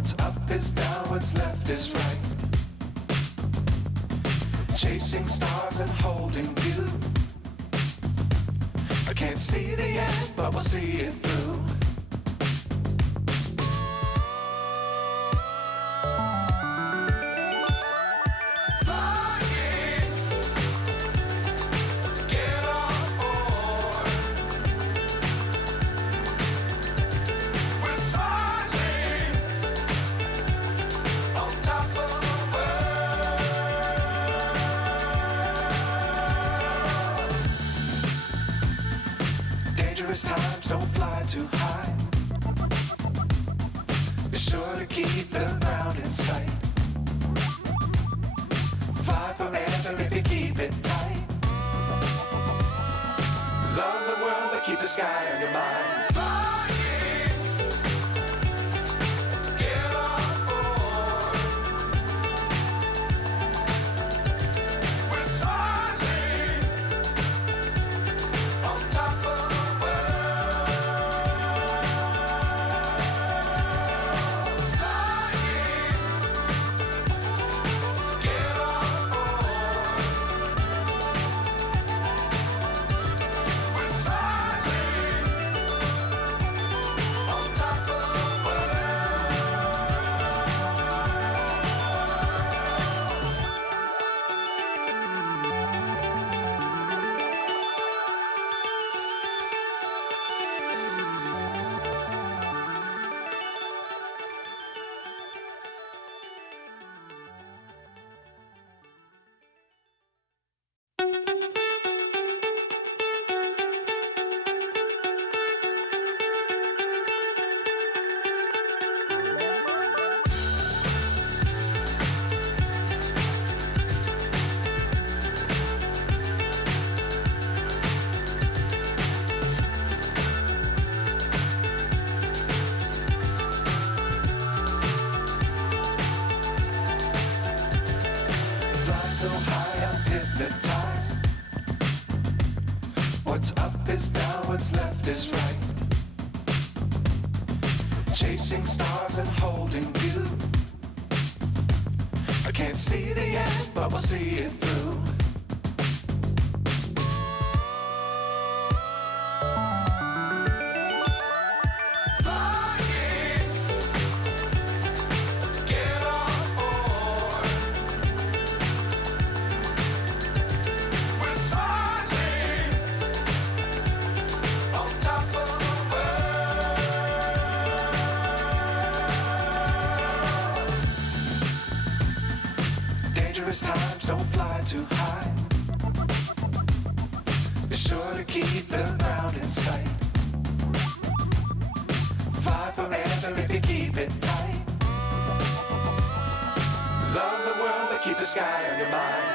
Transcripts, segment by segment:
What's up is down, what's left is right. Chasing stars and holding you. I can't see the end, but we'll see it through. Times don't fly too high. Be sure to keep the ground in sight. Fly forever if you keep it tight. Love the world but keep the sky on your mind. So high I'm hypnotized. What's up is down, what's left is right. Chasing stars and holding you. I can't see the end, but we'll see it through. Times don't fly too high. Be sure to keep the ground in sight. Fly forever if you keep it tight. Love the world but keep the sky on your mind.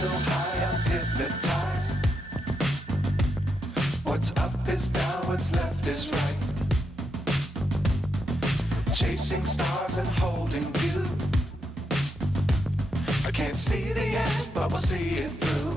So high I'm hypnotized. What's up is down, what's left is right. Chasing stars and holding you. I can't see the end, but we'll see it through.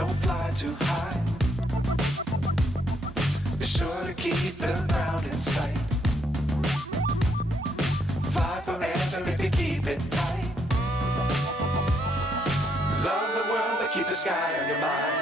don't fly too high. Be sure to keep the ground in sight. Fly forever if you keep it tight. Love the world, but keep the sky on your mind.